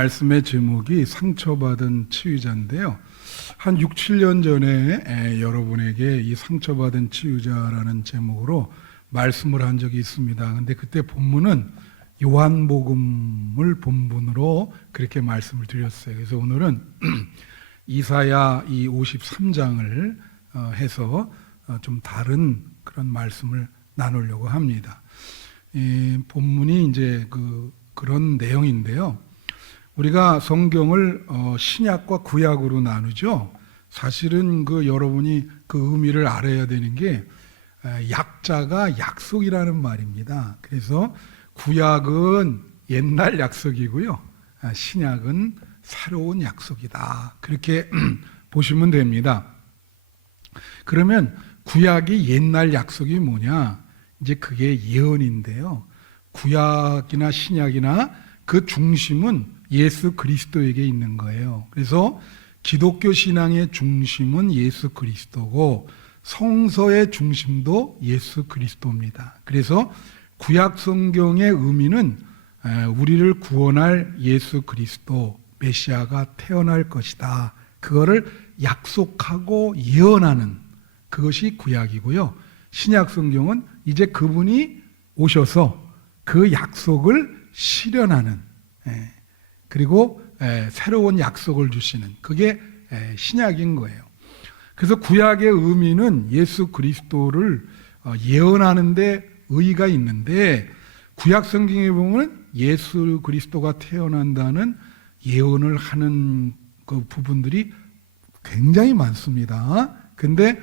말씀의 제목이 상처받은 치유자인데요. 한 6, 7년 전에 여러분에게 이 상처받은 치유자라는 제목으로 말씀을 한 적이 있습니다. 근데 그때 본문은 요한복음을 본문으로 그렇게 말씀을 드렸어요. 그래서 오늘은 이사야 이 53장을 해서 좀 다른 그런 말씀을 나누려고 합니다. 이 본문이 이제 그런 내용인데요. 우리가 성경을 신약과 구약으로 나누죠. 사실은 여러분이 그 의미를 알아야 되는 게 약자가 약속이라는 말입니다. 그래서 구약은 옛날 약속이고요. 신약은 새로운 약속이다. 그렇게 보시면 됩니다. 그러면 구약이 옛날 약속이 뭐냐? 이제 그게 예언인데요. 구약이나 신약이나 그 중심은 예수 그리스도에게 있는 거예요. 그래서 기독교 신앙의 중심은 예수 그리스도고 성서의 중심도 예수 그리스도입니다. 그래서 구약 성경의 의미는 우리를 구원할 예수 그리스도 메시아가 태어날 것이다. 그거를 약속하고 예언하는 그것이 구약이고요. 신약 성경은 이제 그분이 오셔서 그 약속을 실현하는 그리고 새로운 약속을 주시는 그게 신약인 거예요. 그래서 구약의 의미는 예수 그리스도를 예언하는 데 의의가 있는데 구약 성경에 보면 예수 그리스도가 태어난다는 예언을 하는 그 부분들이 굉장히 많습니다. 근데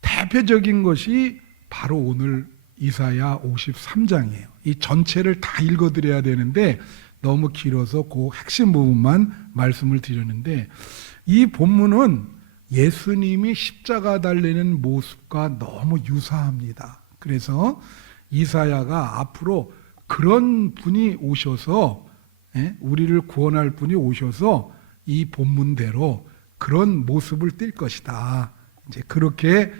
대표적인 것이 바로 오늘 이사야 53장이에요. 이 전체를 다 읽어드려야 되는데 너무 길어서 그 핵심 부분만 말씀을 드렸는데 이 본문은 예수님이 십자가 달리는 모습과 너무 유사합니다. 그래서 이사야가 앞으로 그런 분이 오셔서 우리를 구원할 분이 오셔서 이 본문대로 그런 모습을 띌 것이다. 이제 그렇게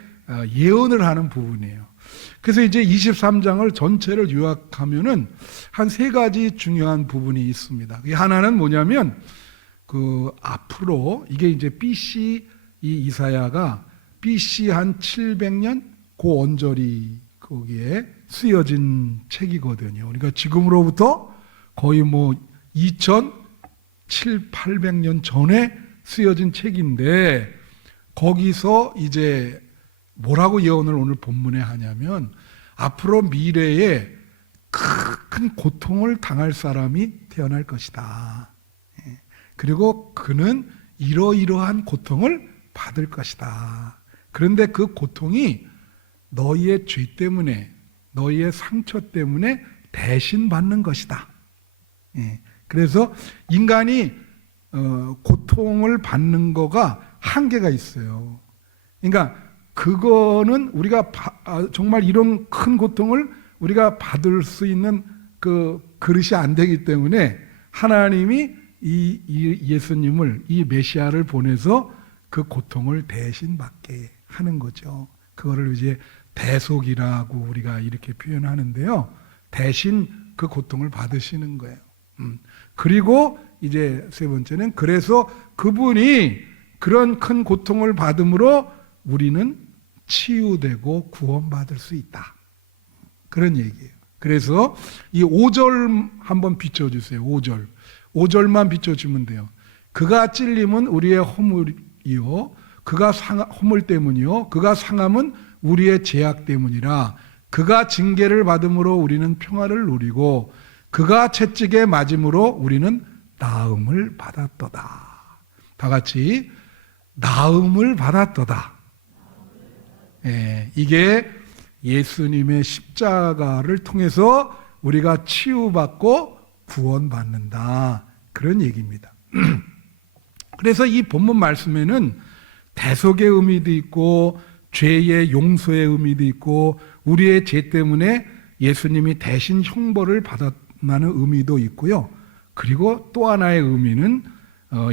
예언을 하는 부분이에요. 그래서 이제 23장을 전체를 요약하면은 한 세 가지 중요한 부분이 있습니다. 하나는 뭐냐면 앞으로 이게 이제 BC 이 이사야가 BC 한 700년 그 언저리 거기에 쓰여진 책이거든요. 그러니까 지금으로부터 거의 2700~800년 전에 쓰여진 책인데 거기서 이제 뭐라고 예언을 오늘 본문에 하냐면 앞으로 미래에 큰 고통을 당할 사람이 태어날 것이다. 그리고 그는 이러이러한 고통을 받을 것이다. 그런데 그 고통이 너희의 죄 때문에 너희의 상처 때문에 대신 받는 것이다. 그래서 인간이 고통을 받는 거가 한계가 있어요. 그러니까 그거는 우리가 정말 이런 큰 고통을 우리가 받을 수 있는 그 그릇이 안 되기 때문에 하나님이 이 예수님을 이 메시아를 보내서 그 고통을 대신 받게 하는 거죠. 그거를 이제 대속이라고 우리가 이렇게 표현하는데요. 대신 그 고통을 받으시는 거예요. 그리고 이제 세 번째는 그래서 그분이 그런 큰 고통을 받음으로 우리는 치유되고 구원받을 수 있다. 그런 얘기예요. 그래서 이 5절 한번 비춰주세요. 5절만 비춰주면 돼요. 그가 찔림은 우리의 허물이요 그가 허물 때문이요 그가 상함은 우리의 죄악 때문이라 그가 징계를 받음으로 우리는 평화를 누리고 그가 채찍에 맞음으로 우리는 나음을 받았도다. 다 같이 나음을 받았도다. 이게 예수님의 십자가를 통해서 우리가 치유받고 구원받는다. 그런 얘기입니다. 그래서 이 본문 말씀에는 대속의 의미도 있고 죄의 용서의 의미도 있고 우리의 죄 때문에 예수님이 대신 형벌을 받았다는 의미도 있고요. 그리고 또 하나의 의미는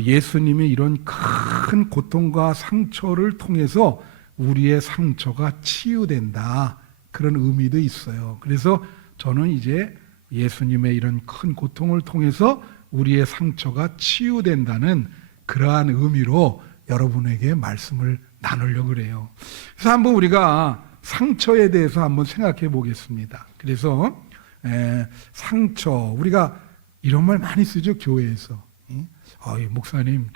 예수님이 이런 큰 고통과 상처를 통해서 우리의 상처가 치유된다. 그런 의미도 있어요. 그래서 저는 이제 예수님의 이런 큰 고통을 통해서 우리의 상처가 치유된다는 그러한 의미로 여러분에게 말씀을 나누려고 그래요. 그래서 한번 우리가 상처에 대해서 한번 생각해 보겠습니다. 그래서 상처, 우리가 이런 말 많이 쓰죠, 교회에서. 목사님,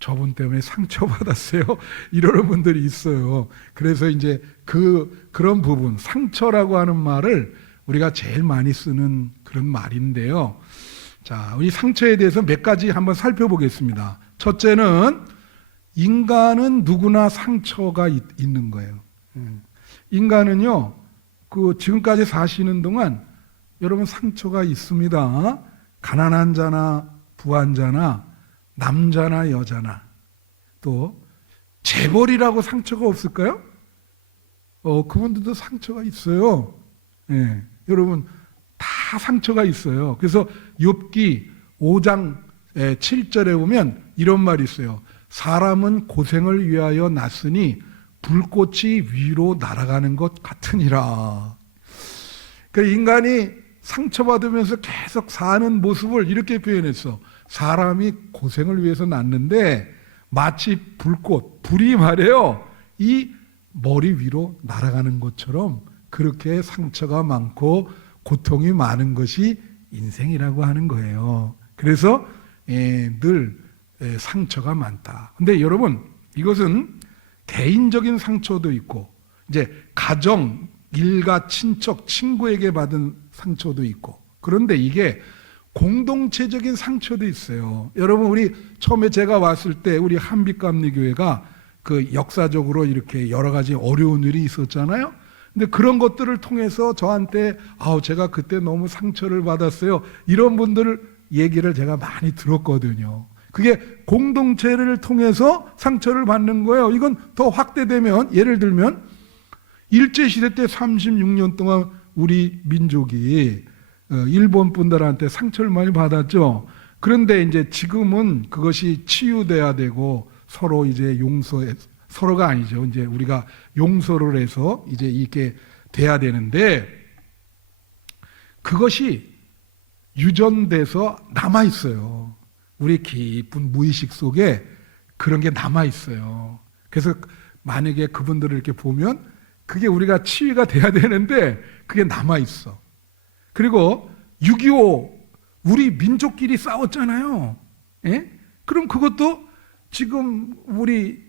저분 때문에 상처받았어요. 이러는 분들이 있어요. 그래서 이제 그런 부분, 상처라고 하는 말을 우리가 제일 많이 쓰는 그런 말인데요. 자, 이 상처에 대해서 몇 가지 한번 살펴보겠습니다. 첫째는 인간은 누구나 상처가 있는 거예요. 인간은요, 지금까지 사시는 동안 여러분 상처가 있습니다. 가난한 자나 부한 자나 남자나 여자나 또 재벌이라고 상처가 없을까요? 그분들도 상처가 있어요. 여러분 다 상처가 있어요. 그래서 욥기 5장 7절에 보면 이런 말이 있어요. 사람은 고생을 위하여 났으니 불꽃이 위로 날아가는 것 같으니라. 그러니까 인간이 상처받으면서 계속 사는 모습을 이렇게 표현했어. 사람이 고생을 위해서 났는데 마치 불이 말이에요. 이 머리 위로 날아가는 것처럼 그렇게 상처가 많고 고통이 많은 것이 인생이라고 하는 거예요. 그래서 늘 상처가 많다. 근데 여러분, 이것은 개인적인 상처도 있고 이제 가정, 일가, 친척, 친구에게 받은 상처도 있고, 그런데 이게 공동체적인 상처도 있어요. 여러분, 우리 처음에 제가 왔을 때 우리 한빛감리교회가 역사적으로 이렇게 여러 가지 어려운 일이 있었잖아요. 근데 그런 것들을 통해서 저한테 제가 그때 너무 상처를 받았어요, 이런 분들 얘기를 제가 많이 들었거든요. 그게 공동체를 통해서 상처를 받는 거예요. 이건 더 확대되면, 예를 들면 일제시대 때 36년 동안 우리 민족이 일본 분들한테 상처를 많이 받았죠. 그런데 이제 지금은 그것이 치유돼야 되고 서로 이제 서로가 아니죠. 이제 우리가 용서를 해서 이제 이렇게 돼야 되는데 그것이 유전돼서 남아 있어요. 우리 깊은 무의식 속에 그런 게 남아 있어요. 그래서 만약에 그분들을 이렇게 보면 그게 우리가 치유가 돼야 되는데 그게 남아 있어. 그리고 6.25 우리 민족끼리 싸웠잖아요. 예? 그럼 그것도 지금 우리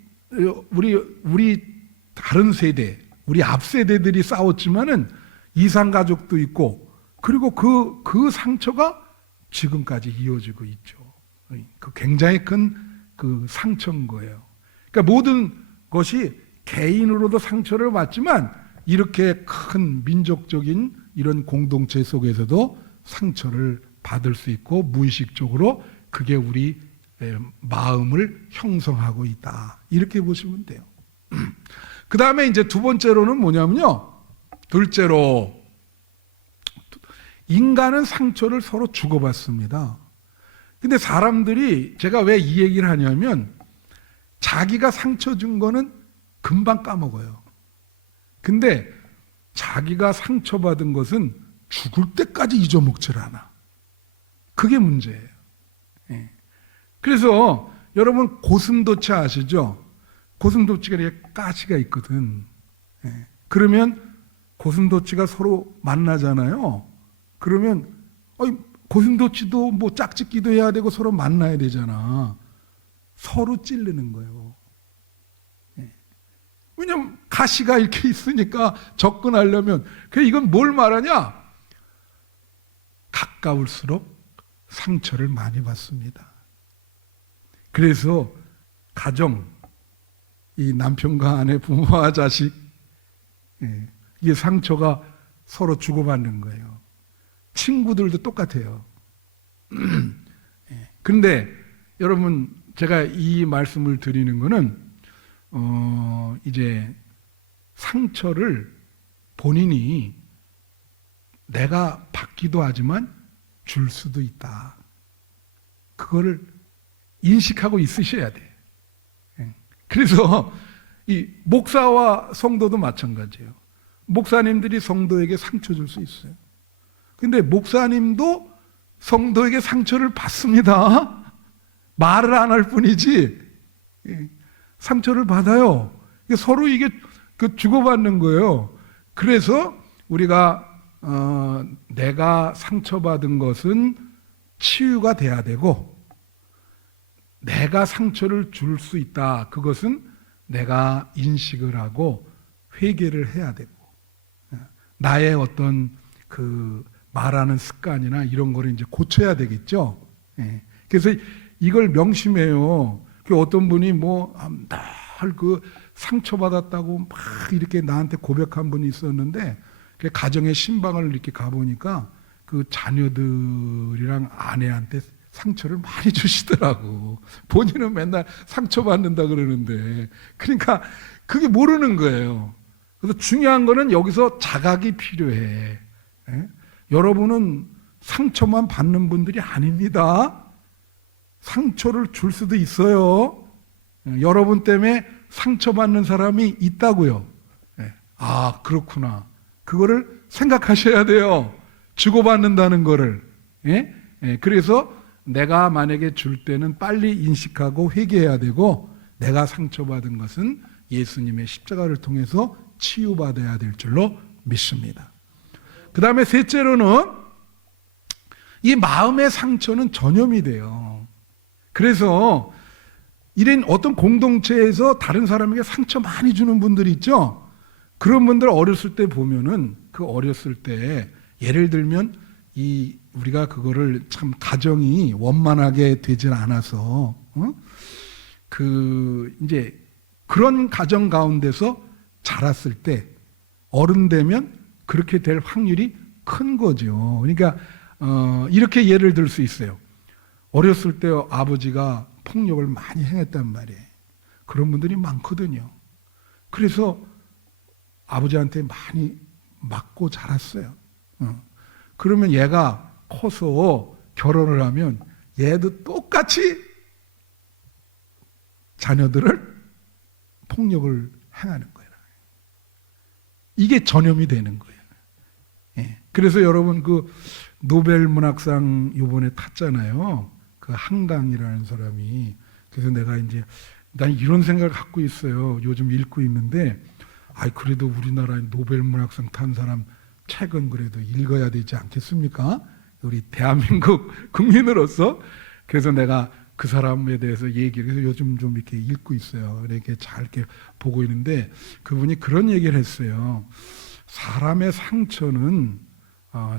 다른 세대, 우리 앞 세대들이 싸웠지만은 이산 가족도 있고, 그리고 그 상처가 지금까지 이어지고 있죠. 그 굉장히 큰 그 상처인 거예요. 그러니까 모든 것이 개인으로도 상처를 받지만 이렇게 큰 민족적인 이런 공동체 속에서도 상처를 받을 수 있고 무의식적으로 그게 우리 마음을 형성하고 있다. 이렇게 보시면 돼요. 그 다음에 이제 두 번째로는 뭐냐면요. 둘째로 인간은 상처를 서로 주고받습니다. 근데 사람들이, 제가 왜 이 얘기를 하냐면 자기가 상처 준 거는 금방 까먹어요. 근데 자기가 상처받은 것은 죽을 때까지 잊어먹질 않아. 그게 문제예요. 예. 그래서 여러분 고슴도치 아시죠? 고슴도치가 이렇게 가시가 있거든. 예. 그러면 고슴도치가 서로 만나잖아요. 그러면 고슴도치도 뭐 짝짓기도 해야 되고 서로 만나야 되잖아. 서로 찌르는 거예요. 예. 왜냐면 가시가 이렇게 있으니까 접근하려면. 그래서 이건 뭘 말하냐? 가까울수록 상처를 많이 받습니다. 그래서 가정, 이 남편과 아내, 부모와 자식, 이게 상처가 서로 주고받는 거예요. 친구들도 똑같아요. 그런데 여러분, 제가 이 말씀을 드리는 거는 이제 상처를 본인이 내가 받기도 하지만 줄 수도 있다. 그거를 인식하고 있으셔야 돼. 그래서 이 목사와 성도도 마찬가지예요. 목사님들이 성도에게 상처 줄 수 있어요. 근데 목사님도 성도에게 상처를 받습니다. 말을 안 할 뿐이지 상처를 받아요. 서로 이게 주고받는 거예요. 그래서 우리가 내가 상처받은 것은 치유가 돼야 되고, 내가 상처를 줄 수 있다, 그것은 내가 인식을 하고 회개를 해야 되고, 나의 어떤 그 말하는 습관이나 이런 거를 이제 고쳐야 되겠죠. 그래서 이걸 명심해요. 어떤 분이 날 상처받았다고 막 이렇게 나한테 고백한 분이 있었는데, 가정의 신방을 이렇게 가보니까 그 자녀들이랑 아내한테 상처를 많이 주시더라고. 본인은 맨날 상처받는다 그러는데, 그러니까 그게 모르는 거예요. 그래서 중요한 거는 여기서 자각이 필요해. 여러분은 상처만 받는 분들이 아닙니다. 상처를 줄 수도 있어요. 여러분 때문에 상처받는 사람이 있다고요. 아, 그렇구나. 그거를 생각하셔야 돼요. 주고받는다는 거를. 그래서 내가 만약에 줄 때는 빨리 인식하고 회개해야 되고, 내가 상처받은 것은 예수님의 십자가를 통해서 치유받아야 될 줄로 믿습니다. 그 다음에 셋째로는 이 마음의 상처는 전염이 돼요. 그래서 이런 어떤 공동체에서 다른 사람에게 상처 많이 주는 분들이 있죠. 그런 분들 어렸을 때 보면은, 그 어렸을 때 예를 들면 우리가 그거를 참 가정이 원만하게 되질 않아서 이제 그런 가정 가운데서 자랐을 때 어른 되면 그렇게 될 확률이 큰 거죠. 그러니까 이렇게 예를 들 수 있어요. 어렸을 때 아버지가 폭력을 많이 행했단 말이에요. 그런 분들이 많거든요. 그래서 아버지한테 많이 맞고 자랐어요. 그러면 얘가 커서 결혼을 하면 얘도 똑같이 자녀들을 폭력을 행하는 거예요. 이게 전염이 되는 거예요. 그래서 여러분 그 노벨 문학상 이번에 탔잖아요. 그 한강이라는 사람이. 그래서 내가 이제 난 이런 생각을 갖고 있어요. 요즘 읽고 있는데, 그래도 우리나라에 노벨 문학상 탄 사람 책은 그래도 읽어야 되지 않겠습니까? 우리 대한민국 국민으로서. 그래서 내가 그 사람에 대해서 얘기를 해서 요즘 좀 이렇게 읽고 있어요. 이렇게 잘 이렇게 보고 있는데, 그분이 그런 얘기를 했어요. 사람의 상처는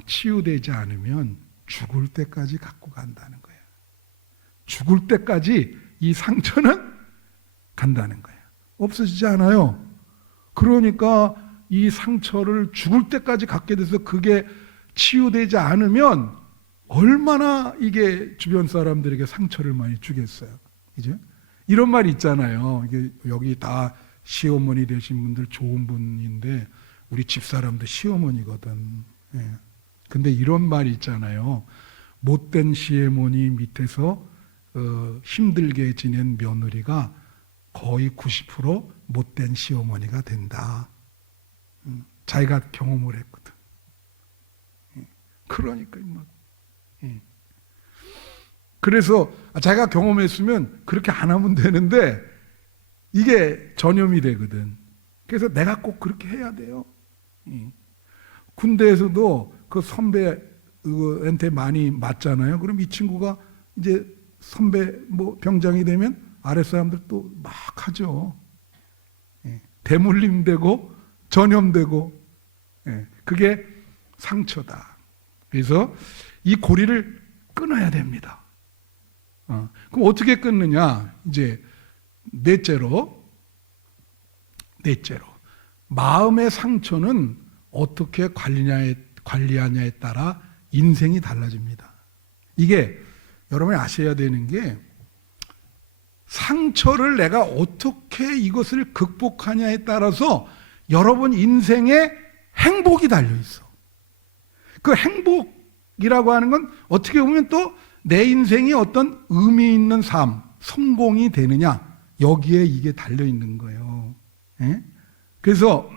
치유되지 않으면 죽을 때까지 갖고 간다는 거예요. 죽을 때까지 이 상처는 간다는 거예요. 없어지지 않아요. 그러니까 이 상처를 죽을 때까지 갖게 돼서 그게 치유되지 않으면 얼마나 이게 주변 사람들에게 상처를 많이 주겠어요. 그죠? 이런 말 있잖아요. 이게 여기 다 시어머니 되신 분들 좋은 분인데 우리 집사람도 시어머니거든. 근데 이런 말 있잖아요. 못된 시어머니 밑에서 힘들게 지낸 며느리가 거의 90% 못된 시어머니가 된다. 자기가 경험을 했거든. 그러니까 막. 그래서 자기가 경험했으면 그렇게 안 하면 되는데 이게 전염이 되거든. 그래서 내가 꼭 그렇게 해야 돼요. 군대에서도 그 선배한테 많이 맞잖아요. 그럼 이 친구가 이제 선배 병장이 되면 아랫사람들 또 막 하죠. 대물림되고 전염되고, 그게 상처다. 그래서 이 고리를 끊어야 됩니다. 그럼 어떻게 끊느냐? 이제 넷째로 마음의 상처는 어떻게 관리하냐에 따라 인생이 달라집니다. 이게 여러분이 아셔야 되는 게, 상처를 내가 어떻게 이것을 극복하냐에 따라서 여러분 인생에 행복이 달려 있어. 그 행복이라고 하는 건 어떻게 보면 또 내 인생이 어떤 의미 있는 삶, 성공이 되느냐, 여기에 이게 달려 있는 거예요. 그래서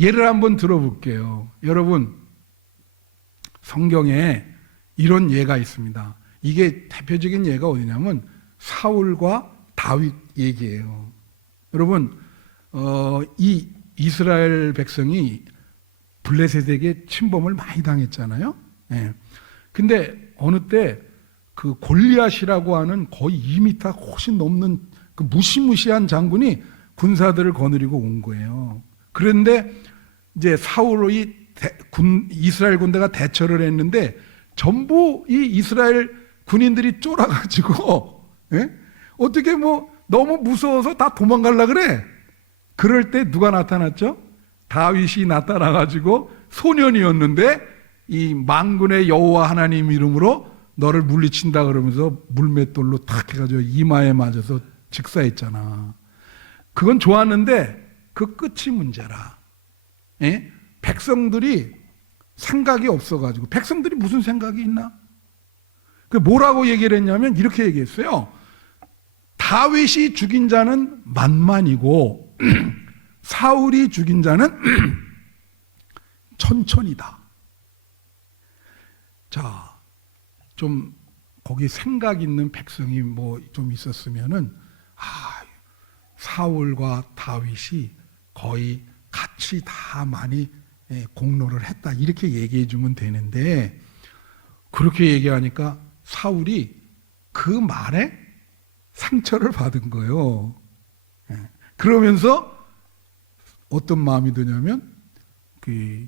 예를 한번 들어볼게요. 여러분, 성경에 이런 예가 있습니다. 이게 대표적인 예가 어디냐면 사울과 다윗 얘기예요. 여러분, 이 이스라엘 백성이 블레셋에게 침범을 많이 당했잖아요. 예. 근데 어느 때 그 골리앗이라고 하는 거의 2m 훨씬 넘는 그 무시무시한 장군이 군사들을 거느리고 온 거예요. 그런데 이제 사울이 이스라엘 군대가 대처를 했는데 전부 이 이스라엘 군인들이 쫄아가지고 예? 어떻게 뭐 너무 무서워서 다 도망가려 그래. 그럴 때 누가 나타났죠? 다윗이 나타나가지고 소년이었는데 이 만군의 여호와 하나님 이름으로 너를 물리친다 그러면서 물맷돌로 탁 해가지고 이마에 맞아서 즉사했잖아. 그건 좋았는데 그 끝이 문제라. 예? 백성들이 생각이 없어가지고, 백성들이 무슨 생각이 있나? 그 뭐라고 얘기를 했냐면 이렇게 얘기했어요. 다윗이 죽인 자는 만만이고 사울이 죽인 자는 천천이다. 자, 좀 거기 생각 있는 백성이 뭐 좀 있었으면은 사울과 다윗이 거의 같이 다 많이 공로를 했다 이렇게 얘기해 주면 되는데, 그렇게 얘기하니까 사울이 그 말에 상처를 받은 거예요. 그러면서 어떤 마음이 드냐면 그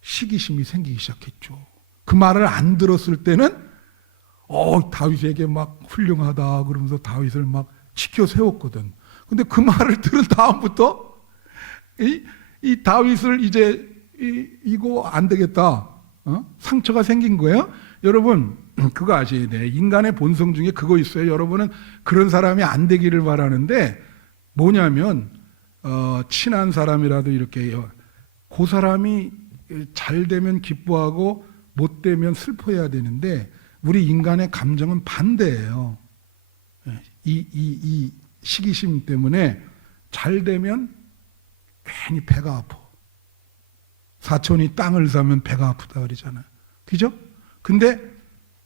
시기심이 생기기 시작했죠. 그 말을 안 들었을 때는 다윗에게 막 훌륭하다 그러면서 다윗을 막 지켜 세웠거든. 근데 그 말을 들은 다음부터 이 다윗을 이제 이거 안 되겠다. 상처가 생긴 거예요. 여러분 그거 아셔야 돼. 인간의 본성 중에 그거 있어요. 여러분은 그런 사람이 안 되기를 바라는데 뭐냐면 친한 사람이라도 이렇게 그 사람이 잘 되면 기뻐하고 못 되면 슬퍼해야 되는데 우리 인간의 감정은 반대예요. 이 시기심 때문에 잘 되면 괜히 배가 아파. 사촌이 땅을 사면 배가 아프다 그러잖아요. 그죠? 근데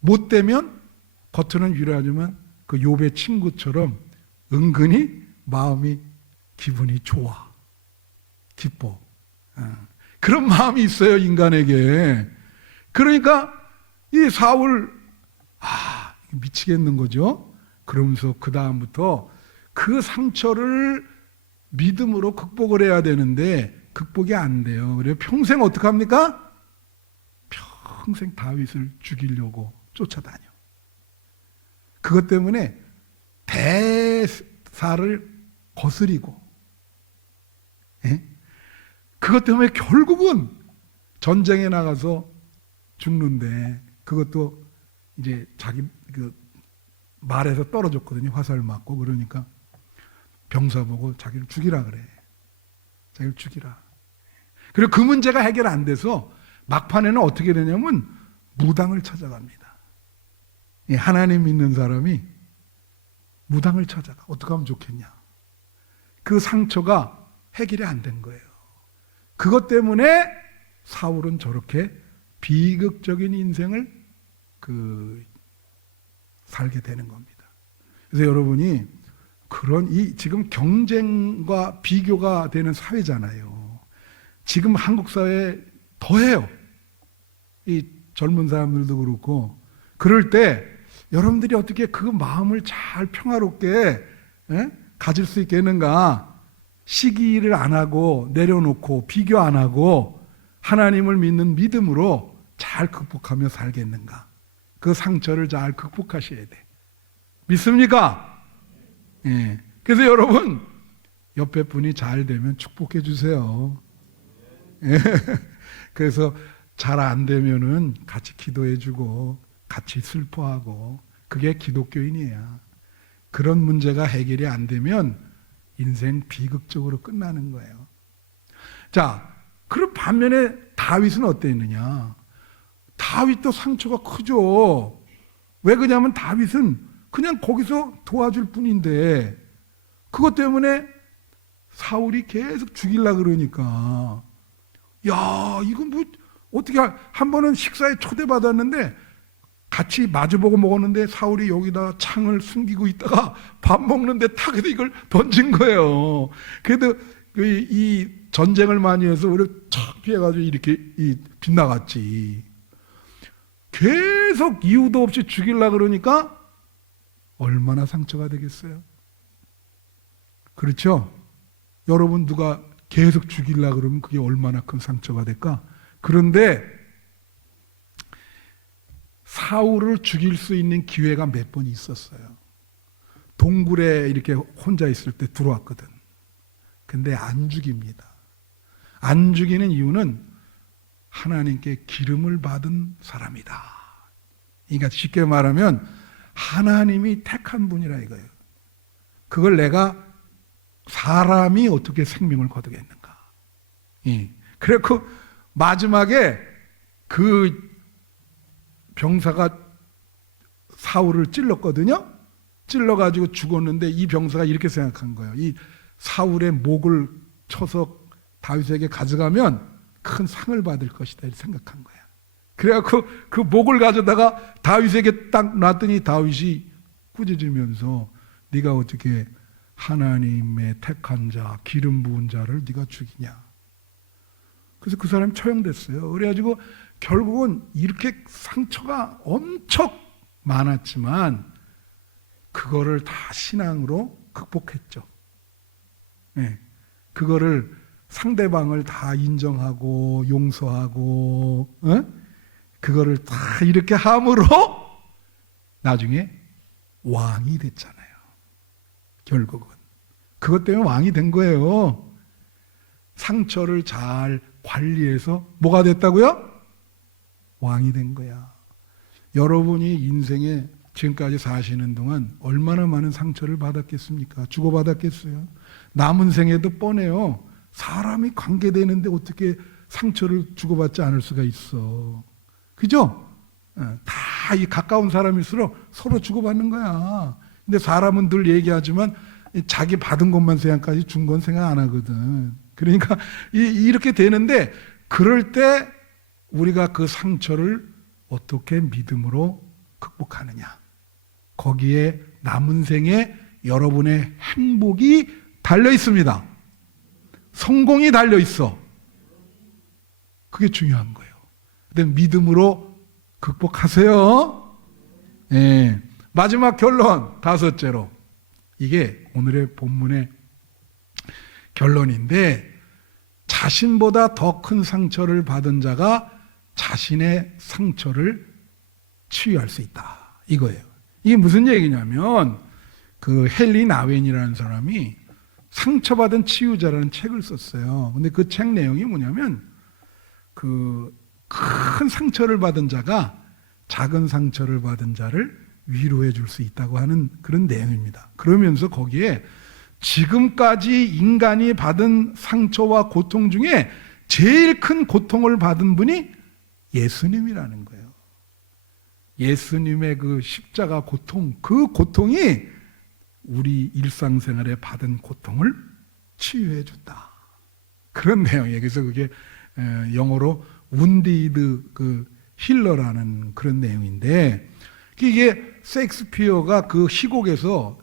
못 되면 겉으로는 위로하지만 그 욥의 친구처럼 은근히 마음이 기분이 좋아. 기뻐. 그런 마음이 있어요, 인간에게. 그러니까 이 사울 미치겠는 거죠. 그러면서 그 다음부터 그 상처를 믿음으로 극복을 해야 되는데 극복이 안 돼요. 그래서 평생 어떻게 합니까? 평생 다윗을 죽이려고 쫓아다녀. 그것 때문에 대사를 거스리고, 그것 때문에 결국은 전쟁에 나가서 죽는데, 그것도 이제 자기 그 말에서 떨어졌거든요. 화살 맞고. 그러니까 병사 보고 자기를 죽이라 그래. 자기를 죽이라. 그리고 그 문제가 해결 안 돼서 막판에는 어떻게 되냐면 무당을 찾아갑니다. 하나님 믿는 사람이 무당을 찾아가. 어떻게 하면 좋겠냐. 그 상처가 해결이 안 된 거예요. 그것 때문에 사울은 저렇게 비극적인 인생을 살게 되는 겁니다. 그래서 여러분이 그런 지금 경쟁과 비교가 되는 사회잖아요. 지금 한국 사회에 더해요. 이 젊은 사람들도 그렇고. 그럴 때 여러분들이 어떻게 그 마음을 잘 평화롭게 가질 수 있겠는가? 시기를 안 하고 내려놓고 비교 안 하고 하나님을 믿는 믿음으로 잘 극복하며 살겠는가? 그 상처를 잘 극복하셔야 돼. 믿습니까? 예. 그래서 여러분 옆에 분이 잘 되면 축복해 주세요. 예. 그래서 잘 안 되면은 같이 기도해 주고 같이 슬퍼하고, 그게 기독교인이야. 그런 문제가 해결이 안 되면 인생 비극적으로 끝나는 거예요. 자, 그럼 반면에 다윗은 어땠느냐? 다윗도 상처가 크죠. 왜 그러냐면 다윗은 그냥 거기서 도와줄 뿐인데 그것 때문에 사울이 계속 죽이려고 그러니까, 야, 이건 뭐 어떻게 한 번은 식사에 초대받았는데 같이 마주보고 먹었는데 사울이 여기다 창을 숨기고 있다가 밥 먹는데 탁해서 이걸 던진 거예요. 그래도 이 전쟁을 많이 해서 우리 착 피해가지고 이렇게 빗나갔지. 계속 이유도 없이 죽이려고 그러니까 얼마나 상처가 되겠어요? 그렇죠? 여러분 누가 계속 죽이려고 그러면 그게 얼마나 큰 상처가 될까? 그런데 사울을 죽일 수 있는 기회가 몇 번 있었어요. 동굴에 이렇게 혼자 있을 때 들어왔거든. 근데 안 죽입니다. 안 죽이는 이유는 하나님께 기름을 받은 사람이다. 그러니까 쉽게 말하면 하나님이 택한 분이라 이거예요. 그걸 내가 사람이 어떻게 생명을 거두겠는가. 그래서 마지막에 그 병사가 사울을 찔렀거든요. 찔러가지고 죽었는데 이 병사가 이렇게 생각한 거예요. 이 사울의 목을 쳐서 다윗에게 가져가면 큰 상을 받을 것이다 이렇게 생각한 거야. 그래갖고 그 목을 가져다가 다윗에게 딱 놨더니 다윗이 꾸짖으면서 네가 어떻게 하나님의 택한 자, 기름 부은 자를 네가 죽이냐. 그래서 그 사람이 처형됐어요. 그래가지고 결국은 이렇게 상처가 엄청 많았지만 그거를 다 신앙으로 극복했죠. 네. 그거를 상대방을 다 인정하고 용서하고 그거를 다 이렇게 함으로 나중에 왕이 됐잖아요. 결국은 그것 때문에 왕이 된 거예요. 상처를 잘 관리해서 뭐가 됐다고요? 왕이 된 거야. 여러분이 인생에 지금까지 사시는 동안 얼마나 많은 상처를 받았겠습니까? 주고받았겠어요? 남은 생에도 뻔해요. 사람이 관계되는데 어떻게 상처를 주고받지 않을 수가 있어. 그죠? 다 이 가까운 사람일수록 서로 주고받는 거야. 근데 사람은 늘 얘기하지만 자기 받은 것만 생각하지 준 건 생각 안 하거든. 그러니까 이렇게 되는데 그럴 때 우리가 그 상처를 어떻게 믿음으로 극복하느냐. 거기에 남은 생에 여러분의 행복이 달려 있습니다. 성공이 달려 있어. 그게 중요한 거예요. 근데 믿음으로 극복하세요. 네. 마지막 결론, 다섯째로. 이게 오늘의 본문의 결론인데, 자신보다 더 큰 상처를 받은 자가 자신의 상처를 치유할 수 있다. 이거예요. 이게 무슨 얘기냐면, 그 헨리 나웬이라는 사람이 상처받은 치유자라는 책을 썼어요. 근데 그 책 내용이 뭐냐면, 그 큰 상처를 받은 자가 작은 상처를 받은 자를 위로해 줄 수 있다고 하는 그런 내용입니다. 그러면서 거기에 지금까지 인간이 받은 상처와 고통 중에 제일 큰 고통을 받은 분이 예수님이라는 거예요. 예수님의 그 십자가 고통, 그 고통이 우리 일상생활에 받은 고통을 치유해 준다. 그런 내용이에요. 그래서 그게 영어로 운디드 그 힐러라는 그런 내용인데, 이게 셰익스피어가 그 희곡에서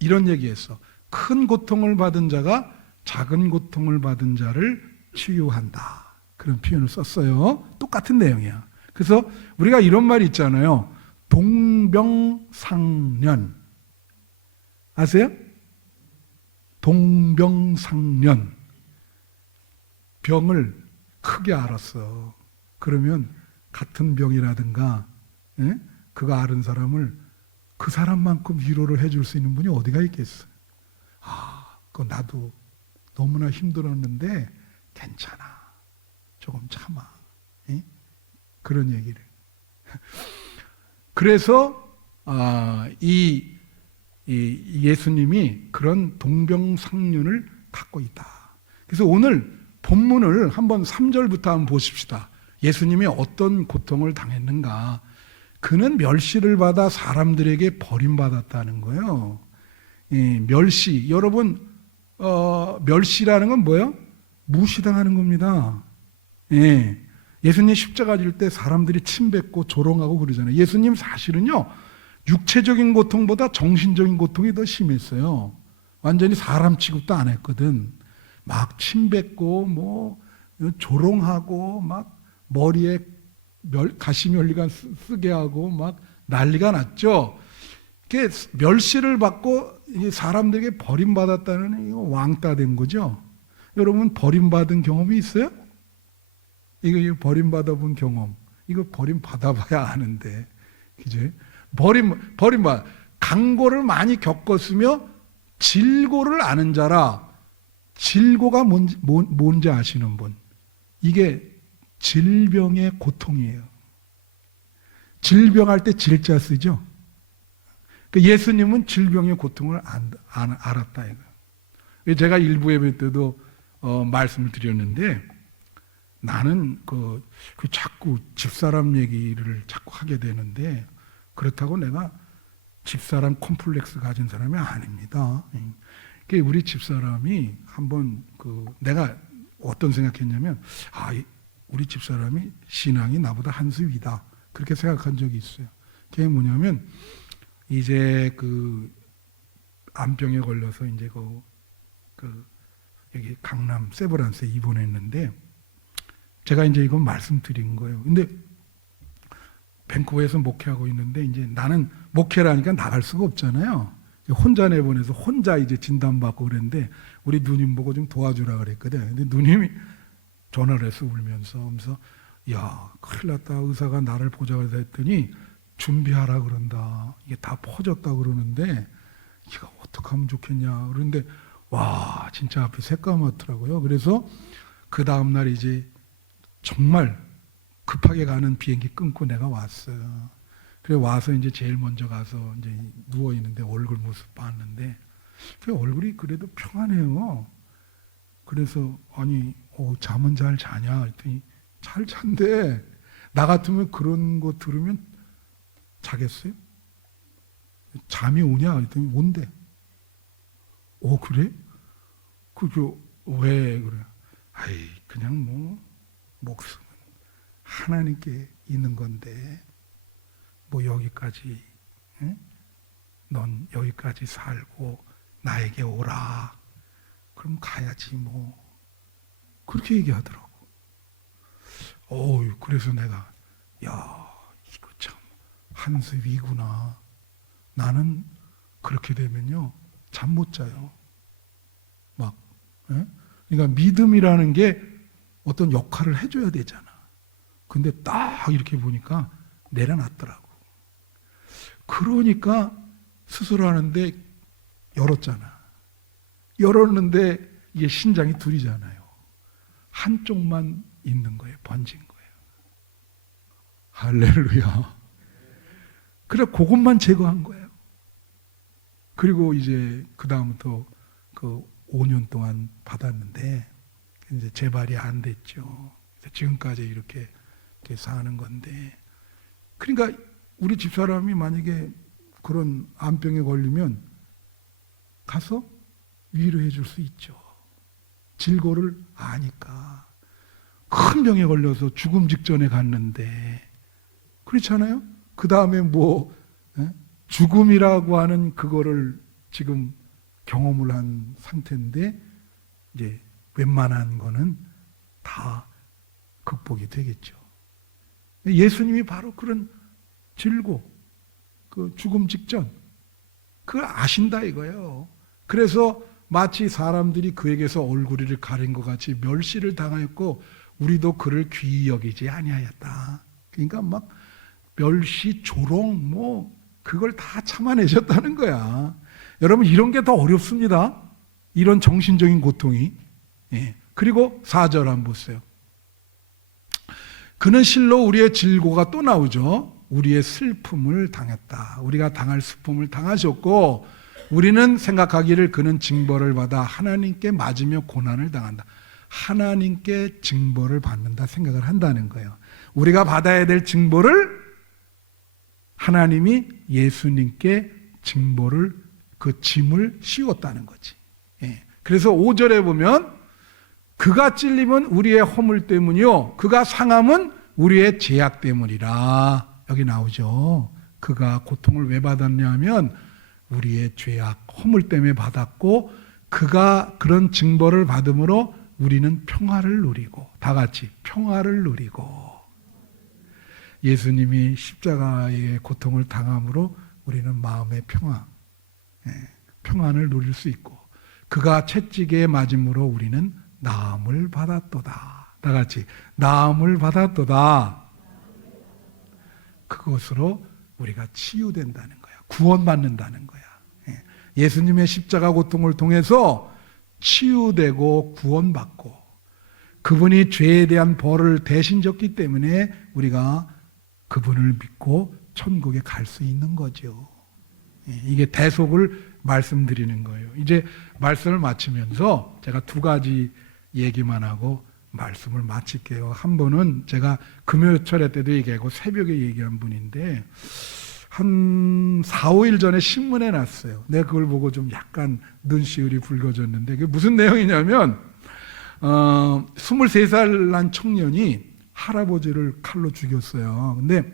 이런 얘기했어. 큰 고통을 받은 자가 작은 고통을 받은 자를 치유한다. 그런 표현을 썼어요. 똑같은 내용이야. 그래서 우리가 이런 말 있잖아요. 동병상련. 아세요? 동병상련. 병을 크게 앓았어. 그러면 같은 병이라든가 그거 앓은 사람을 그 사람만큼 위로를 해줄 수 있는 분이 어디가 있겠어. 그거 나도 너무나 힘들었는데 괜찮아. 조금 참아. 그런 얘기를. 그래서 이 예수님이 그런 동병상련을 갖고 있다. 그래서 오늘 본문을 한번 3절부터 한번 보십시다. 예수님이 어떤 고통을 당했는가. 그는 멸시를 받아 사람들에게 버림받았다는 거예요. 멸시. 여러분, 멸시라는 건 뭐예요? 무시당하는 겁니다. 예수님 십자가 질 때 사람들이 침뱉고 조롱하고 그러잖아요. 예수님 사실은요, 육체적인 고통보다 정신적인 고통이 더 심했어요. 완전히 사람 취급도 안 했거든. 막 침뱉고 뭐 조롱하고 막 머리에 가시면리가 쓰게 하고 막 난리가 났죠. 멸시를 받고 사람들에게 버림받았다는 왕따 된 거죠. 여러분 버림받은 경험이 있어요? 이거 버림받아 본 경험. 이거 버림받아봐야 아는데. 그죠? 버림받. 강고를 많이 겪었으며 질고를 아는 자라. 질고가 뭔지 아시는 분. 이게 질병의 고통이에요. 질병할 때 질자 쓰죠. 예수님은 질병의 고통을 알았다 이거예요. 제가 일부 예배 때도 말씀을 드렸는데, 나는 자꾸 집사람 얘기를 자꾸 하게 되는데, 그렇다고 내가 집사람 콤플렉스 가진 사람이 아닙니다. 우리 집사람이 한번 내가 어떤 생각했냐면, 우리 집사람이 신앙이 나보다 한 수 위다, 그렇게 생각한 적이 있어요. 그게 뭐냐면, 이제 암병에 걸려서 이제 여기 강남 세브란스에 입원했는데, 제가 이제 이건 말씀드린 거예요. 근데 밴쿠버에서 목회하고 있는데, 이제 나는 목회라니까 나갈 수가 없잖아요. 혼자 내보내서 혼자 이제 진단받고 그랬는데, 우리 누님 보고 좀 도와주라 그랬거든. 근데 누님이 전화를 해서 울면서, 야, 큰일 났다. 의사가 나를 보자고 했더니 준비하라 그런다. 이게 다 퍼졌다 그러는데, 이거 어떡하면 좋겠냐. 그런데, 와, 진짜 앞이 새까맣더라고요. 그래서 그 다음날 이제 정말 급하게 가는 비행기 끊고 내가 왔어요. 그래 와서 이제 제일 먼저 가서 이제 누워 있는데 얼굴 모습 봤는데, 그 얼굴이 그래도 평안해요. 그래서 잠은 잘 자냐 했더니 잘 잔대. 나 같으면 그런 거 들으면 자겠어요? 잠이 오냐 했더니 온대. 그래? 왜 그래? 그냥 목숨은 하나님께 있는 건데, 여기까지, 넌 여기까지 살고 나에게 오라. 그럼 가야지 그렇게 얘기하더라고. 그래서 내가, 이거 참 한수 위구나. 나는 그렇게 되면요, 잠 못 자요. 그러니까 믿음이라는 게 어떤 역할을 해줘야 되잖아. 근데 딱 이렇게 보니까 내려놨더라고. 그러니까 수술하는데 열었잖아. 열었는데 이게 신장이 둘이잖아요. 한쪽만 있는 거예요. 번진 거예요. 할렐루야. 그래, 그것만 제거한 거예요. 그리고 이제 그 다음부터 5년 동안 받았는데, 이제 재발이 안 됐죠. 지금까지 이렇게 사는 건데, 그러니까 우리 집사람이 만약에 그런 암병에 걸리면 가서 위로해 줄 수 있죠. 질고를 아니까. 큰 병에 걸려서 죽음 직전에 갔는데, 그렇잖아요? 그 다음에 죽음이라고 하는 그거를 지금 경험을 한 상태인데, 이제 웬만한 거는 다 극복이 되겠죠. 예수님이 바로 그런 질고, 죽음 직전, 그걸 아신다 이거예요. 그래서 마치 사람들이 그에게서 얼굴을 가린 것 같이 멸시를 당하였고, 우리도 그를 귀히 여기지 아니하였다. 그러니까 멸시, 조롱, 그걸 다 참아내셨다는 거야. 여러분, 이런 게 더 어렵습니다. 이런 정신적인 고통이. 그리고 4절 한번 보세요. 그는 실로 우리의 질고가 또 나오죠. 우리의 슬픔을 당했다. 우리가 당할 슬픔을 당하셨고, 우리는 생각하기를 그는 징벌을 받아 하나님께 맞으며 고난을 당한다. 하나님께 징벌을 받는다 생각을 한다는 거예요. 우리가 받아야 될 징벌을 하나님이 예수님께 징벌을, 그 짐을 씌웠다는 거지. 그래서 5절에 보면 그가 찔림은 우리의 허물 때문이요 그가 상함은 우리의 죄악 때문이라. 여기 나오죠. 그가 고통을 왜 받았냐면 우리의 죄악, 허물 때문에 받았고 그가 그런 징벌을 받음으로 우리는 평화를 누리고, 다 같이 평화를 누리고, 예수님이 십자가의 고통을 당함으로 우리는 마음의 평화, 평안을 누릴 수 있고, 그가 채찍에 맞음으로 우리는 나음을 받았도다. 다 같이 나음을 받았도다. 그것으로 우리가 치유된다는 거야. 구원받는다는 거야. 예수님의 십자가 고통을 통해서 치유되고 구원받고, 그분이 죄에 대한 벌을 대신 졌기 때문에 우리가 그분을 믿고 천국에 갈 수 있는 거죠. 이게 대속을 말씀드리는 거예요. 이제 말씀을 마치면서 제가 두 가지 얘기만 하고 말씀을 마칠게요. 한 번은 제가 금요 철회 때도 얘기하고 새벽에 얘기한 분인데, 한 4, 5일 전에 신문에 났어요. 내가 그걸 보고 좀 약간 눈시울이 붉어졌는데, 그게 무슨 내용이냐면 23살 난 청년이 할아버지를 칼로 죽였어요. 근데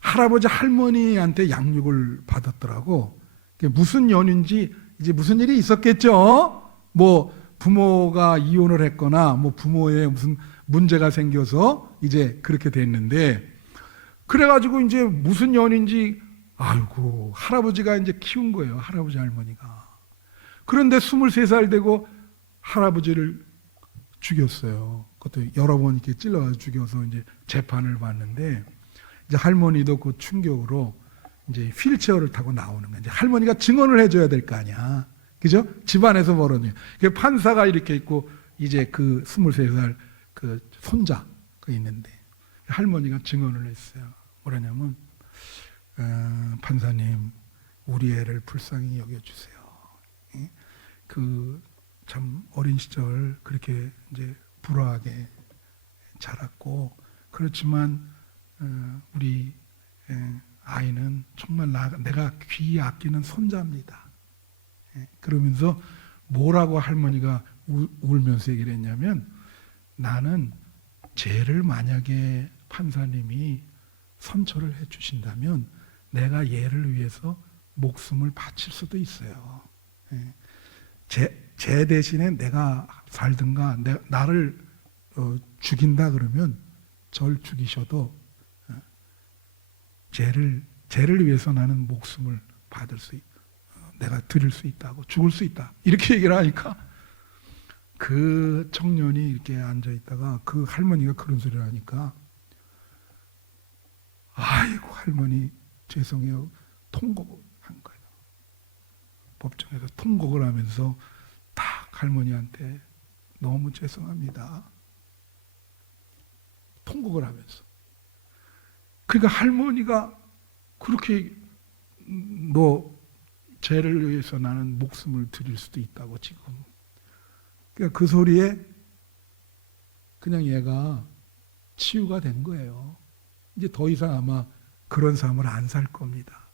할아버지 할머니한테 양육을 받았더라고. 그게 무슨 연인지 이제 무슨 일이 있었겠죠. 뭐 부모가 이혼을 했거나 뭐 부모에 무슨 문제가 생겨서 이제 그렇게 됐는데, 그래가지고 이제 무슨 연인지, 아이고, 할아버지가 이제 키운 거예요. 할아버지 할머니가. 그런데 23살 되고 할아버지를 죽였어요. 그것도 여러 번 이렇게 찔러서 죽여서 이제 재판을 받는데, 이제 할머니도 그 충격으로 이제 휠체어를 타고 나오는 거예요. 이제 할머니가 증언을 해줘야 될 거 아니야. 그죠? 집안에서 벌어져요. 판사가 이렇게 있고, 이제 그 23살 그 손자가 있는데, 할머니가 증언을 했어요. 뭐라냐면, 판사님, 우리 애를 불쌍히 여겨주세요. 그 참 어린 시절 그렇게 이제 불우하게 자랐고, 그렇지만 우리 아이는 정말 내가 귀히 아끼는 손자입니다. 그러면서 뭐라고 할머니가 울면서 얘기를 했냐면, 나는 죄를 만약에 판사님이 선처를 해 주신다면 내가 얘를 위해서 목숨을 바칠 수도 있어요. 죄 대신에 내가 살든가 나를 죽인다 그러면 절 죽이셔도 죄를 위해서 나는 목숨을 내가 드릴 수 있다고, 죽을 수 있다, 이렇게 얘기를 하니까 그 청년이 이렇게 앉아있다가 그 할머니가 그런 소리를 하니까, 아이고 할머니 죄송해요, 통곡을 한 거예요. 법정에서 통곡을 하면서 딱 할머니한테 너무 죄송합니다, 통곡을 하면서. 그러니까 할머니가 그렇게 너 죄를 위해서 나는 목숨을 드릴 수도 있다고 지금. 그러니까 그 소리에 그냥 얘가 치유가 된 거예요. 이제 더 이상 아마 그런 삶을 안 살 겁니다.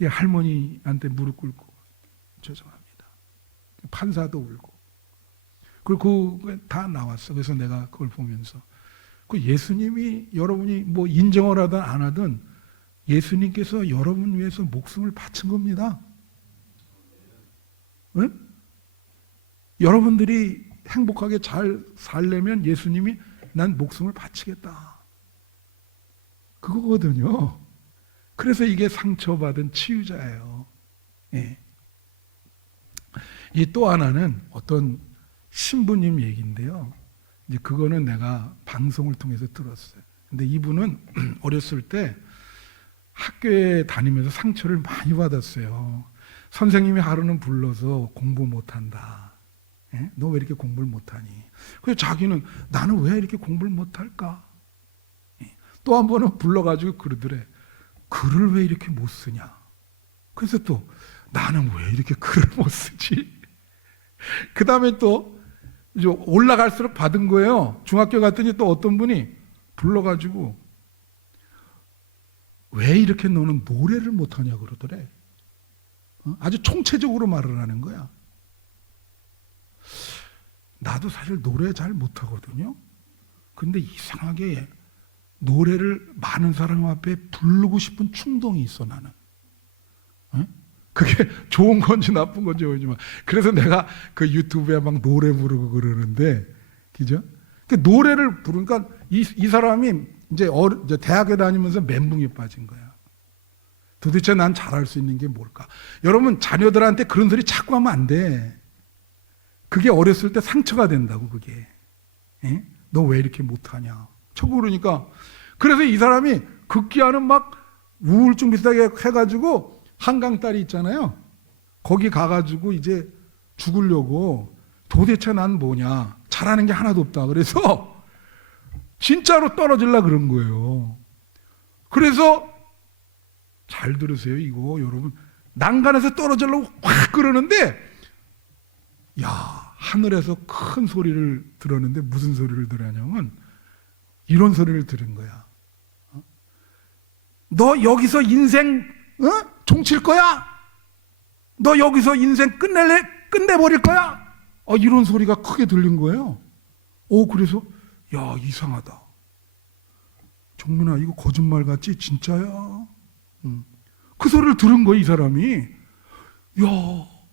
할머니한테 무릎 꿇고 죄송합니다. 판사도 울고. 그리고 그거 다 나왔어. 그래서 내가 그걸 보면서, 그 예수님이 여러분이 뭐 인정을 하든 안 하든 예수님께서 여러분 위해서 목숨을 바친 겁니다. 응? 여러분들이 행복하게 잘 살려면 예수님이 난 목숨을 바치겠다, 그거거든요. 그래서 이게 상처받은 치유자예요. 예. 이 또 하나는 어떤 신부님 얘기인데요. 이제 그거는 내가 방송을 통해서 들었어요. 근데 이분은 어렸을 때 학교에 다니면서 상처를 많이 받았어요. 선생님이 하루는 불러서 공부 못한다. 예? 너 왜 이렇게 공부를 못하니? 그래서 자기는 나는 왜 이렇게 공부를 못할까? 예. 또 한 번은 불러가지고 그러더래. 글을 왜 이렇게 못 쓰냐? 그래서 또 나는 왜 이렇게 글을 못 쓰지? 그 다음에 또 이제 올라갈수록 받은 거예요. 중학교 갔더니 또 어떤 분이 불러가지고 왜 이렇게 너는 노래를 못하냐 그러더래. 아주 총체적으로 말을 하는 거야. 나도 사실 노래 잘 못하거든요. 근데 이상하게 노래를 많은 사람 앞에 부르고 싶은 충동이 있어, 나는. 응? 그게 좋은 건지 나쁜 건지 모르지만. 그래서 내가 그 유튜브에 막 노래 부르고 그러는데, 그죠? 그 노래를 부르니까 이 사람이 이제 대학에 다니면서 멘붕에 빠진 거야. 도대체 난 잘할 수 있는 게 뭘까? 여러분, 자녀들한테 그런 소리 자꾸 하면 안 돼. 그게 어렸을 때 상처가 된다고, 그게. 너 왜 이렇게 못하냐? 자꾸 그러니까. 그래서 이 사람이 극기야는 막 우울증 비슷하게 해가지고 한강다리 있잖아요. 거기 가가지고 이제 죽으려고 도대체 난 뭐냐? 잘하는 게 하나도 없다. 그래서 진짜로 떨어질라 그런 거예요. 그래서 잘 들으세요, 이거 여러분. 난간에서 떨어지려고 확 그러는데, 야, 하늘에서 큰 소리를 들었는데 무슨 소리를 들었냐면 이런 소리를 들은 거야. 너 여기서 인생 종칠 거야? 너 여기서 인생 끝내버릴 거야? 이런 소리가 크게 들린 거예요. 그래서 야, 이상하다. 정민아, 이거 거짓말 같지? 진짜야? 그 소리를 들은 거야, 이 사람이. 야,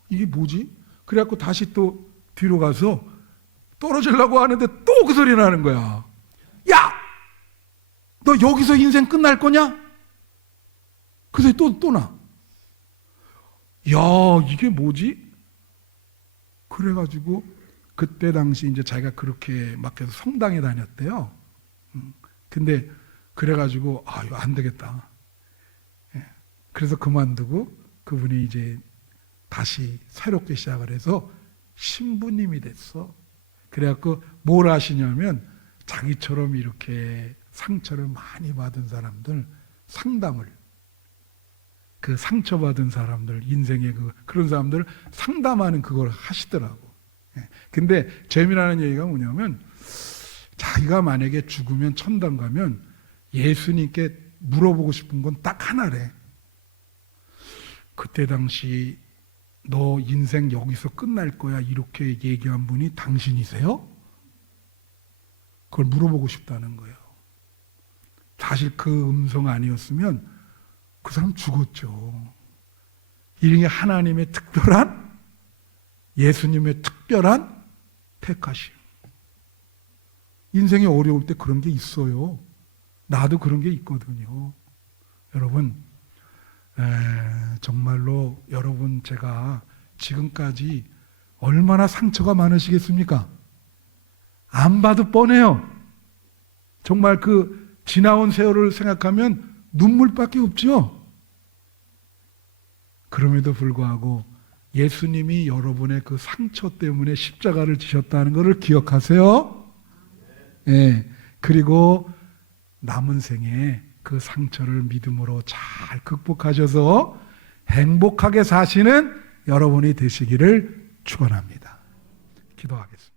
이게 뭐지? 그래갖고 다시 또 뒤로 가서 떨어지려고 하는데 또 그 소리 나는 거야. 야! 너 여기서 인생 끝날 거냐? 그 소리 또 나. 야, 이게 뭐지? 그래가지고 그때 당시 이제 자기가 그렇게 막 해서 성당에 다녔대요. 근데 그래가지고 이거 안 되겠다. 그래서 그만두고 그분이 이제 다시 새롭게 시작을 해서 신부님이 됐어. 그래갖고 뭘 하시냐면 자기처럼 이렇게 상처를 많이 받은 사람들 상담을, 그 상처받은 사람들, 인생의 그런 사람들 상담하는 그걸 하시더라고. 근데 재미나는 얘기가 뭐냐면 자기가 만약에 죽으면 천당 가면 예수님께 물어보고 싶은 건 딱 하나래. 그때 당시 너 인생 여기서 끝날 거야 이렇게 얘기한 분이 당신이세요? 그걸 물어보고 싶다는 거예요. 사실 그 음성 아니었으면 그 사람 죽었죠. 이게 하나님의 특별한, 예수님의 특별한 택하심. 인생이 어려울 때 그런 게 있어요. 나도 그런 게 있거든요. 여러분, 정말로 여러분, 제가 지금까지 얼마나 상처가 많으시겠습니까? 안 봐도 뻔해요. 정말 그 지나온 세월을 생각하면 눈물밖에 없죠. 그럼에도 불구하고 예수님이 여러분의 그 상처 때문에 십자가를 지셨다는 것을 기억하세요. 그리고 남은 생에 그 상처를 믿음으로 잘 극복하셔서 행복하게 사시는 여러분이 되시기를 축원합니다. 기도하겠습니다.